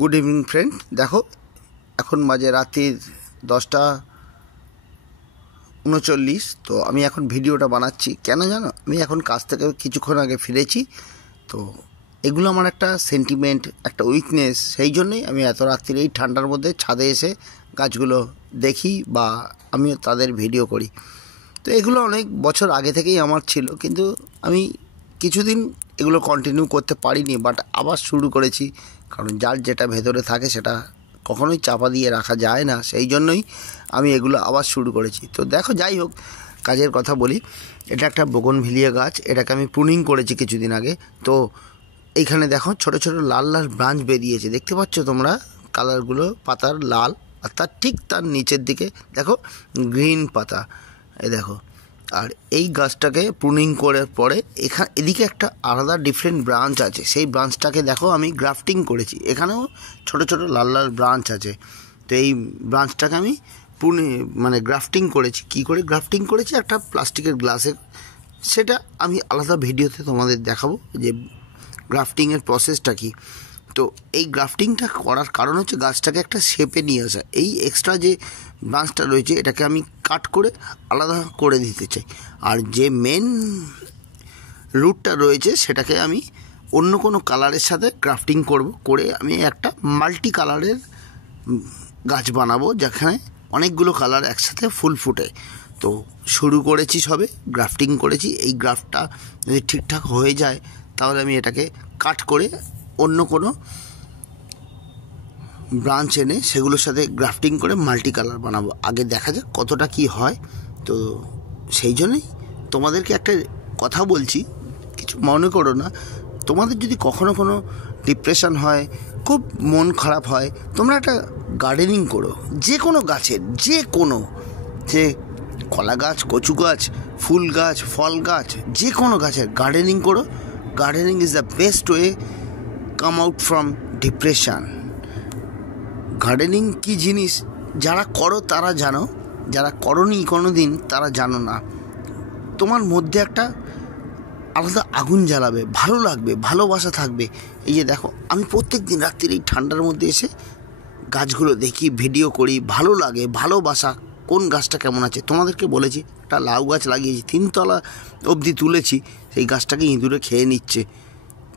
Good evening friend. দেখো এখন বাজে রাত্রির 10:39। তো আমি এখন ভিডিওটা বানাচ্ছি কেন জানো? আমি এখন কাজ থেকে কিছুক্ষণ আগে ফিরেছি। তো এগুলো আমার একটা সেন্টিমেন্ট, একটা উইকনেস। সেই জন্যই আমি এত রাত্রির এই ঠান্ডার মধ্যে ছাদে এসে গাছগুলো দেখি বা আমিও তাদের ভিডিও করি। তো এগুলো অনেক বছর আগে থেকেই আমার ছিল, কিন্তু আমি কিছুদিন এগুলো কন্টিনিউ করতে পারিনি, বাট আবার শুরু করেছি। কারণ যার যেটা ভেতরে থাকে সেটা কখনোই চাপা দিয়ে রাখা যায় না, সেই জন্যই আমি এগুলো আবার শুরু করেছি। তো দেখো, যাই হোক, কাজের কথা বলি। এটা একটা বোগনভিলিয়া গাছ, এটাকে আমি প্রুনিং করেছি কিছুদিন আগে। তো এইখানে দেখো ছোট ছোট লাল লাল ব্রাঞ্চ বেরিয়েছে, দেখতে পাচ্ছ তোমরা? কালারগুলো পাতার লাল, আর তার নিচের দিকে দেখো গ্রিন পাতা, এই দেখো। আর এই গাছটাকে প্রুনিং করার পরে এদিকে একটা আলাদা ডিফারেন্ট ব্রাঞ্চ আছে, সেই ব্রাঞ্চটাকে দেখো আমি গ্রাফটিং করেছি। এখানেও ছোট ছোট লাল লাল ব্রাঞ্চ আছে। তো এই ব্রাঞ্চটাকে আমি গ্রাফটিং করেছি। কি করে গ্রাফটিং করেছি? একটা প্লাস্টিকের গ্লাসে, সেটা আমি আলাদা ভিডিওতে তোমাদের দেখাবো যে গ্রাফটিংয়ের প্রসেসটা কী। তো এই গ্রাফটিংটা করার কারণ হচ্ছে গাছটাকে একটা শেপে নিয়ে আসা। এই এক্সট্রা যে ব্রাঞ্চটা রয়েছে এটাকে আমি কাট করে আলাদা করে দিতে চাই, আর যে মেন রুটটা রয়েছে সেটাকে আমি অন্য কোনো কালারের সাথে গ্রাফটিং করে আমি একটা মাল্টি কালারের গাছ বানাবো, যেখানে অনেকগুলো কালার একসাথে ফুল ফুটে। তো শুরু করেছি, সবে গ্রাফটিং করেছি। এই গ্রাফটা যদি ঠিকঠাক হয়ে যায় তাহলে আমি এটাকে কাট করে অন্য কোনো ব্রাঞ্চ এনে সেগুলোর সাথে গ্রাফটিং করে মাল্টি কালার বানাবো। আগে দেখা যাক কতটা কি হয়। তো সেই জন্যই তোমাদেরকে একটা কথা বলছি, কিছু মনে করো না। তোমাদের যদি কখনো কোনো ডিপ্রেশন হয়, খুব মন খারাপ হয়, তোমরা একটা গার্ডেনিং করো। যে কোনো গাছের, যে কলা গাছ, কচু গাছ, ফুল গাছ, ফল গাছ, যে কোনো গাছের গার্ডেনিং করো। Gardening is the best way come out from depression. Gardening কী জিনিস যারা করো তারা জানো, যারা করোনি কোনো দিন তারা জানো না। তোমার মধ্যে একটা আলাদা আগুন জ্বালাবে, ভালো লাগবে, ভালোবাসা থাকবে। এই যে দেখো, আমি প্রত্যেক দিন রাত্রির এই ঠান্ডার মধ্যে এসে গাছগুলো দেখি, ভিডিও করি, ভালো লাগে, ভালোবাসা। কোন গাছটা কেমন আছে তোমাদেরকে বলেছি। একটা লাউ গাছ লাগিয়েছি, 3 তলা অবধি তুলেছি, সেই গাছটাকে ইঁদুরে খেয়ে নিচ্ছে।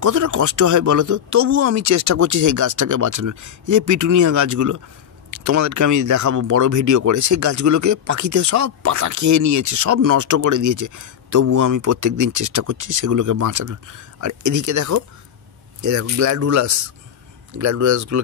কতটা কষ্ট হয় বলো তো? তবুও আমি চেষ্টা করছি সেই গাছটাকে বাঁচানোর। এই যে পিটুনিয়া গাছগুলো তোমাদেরকে আমি দেখাবো বড় ভিডিও করে, সেই গাছগুলোকে পাখিতে সব পাতা খেয়ে নিয়েছে, সব নষ্ট করে দিয়েছে। তবুও আমি প্রত্যেক দিন চেষ্টা করছি সেগুলোকে বাঁচানোর। আর এদিকে দেখো, গ্ল্যাডুলাসগুলোকে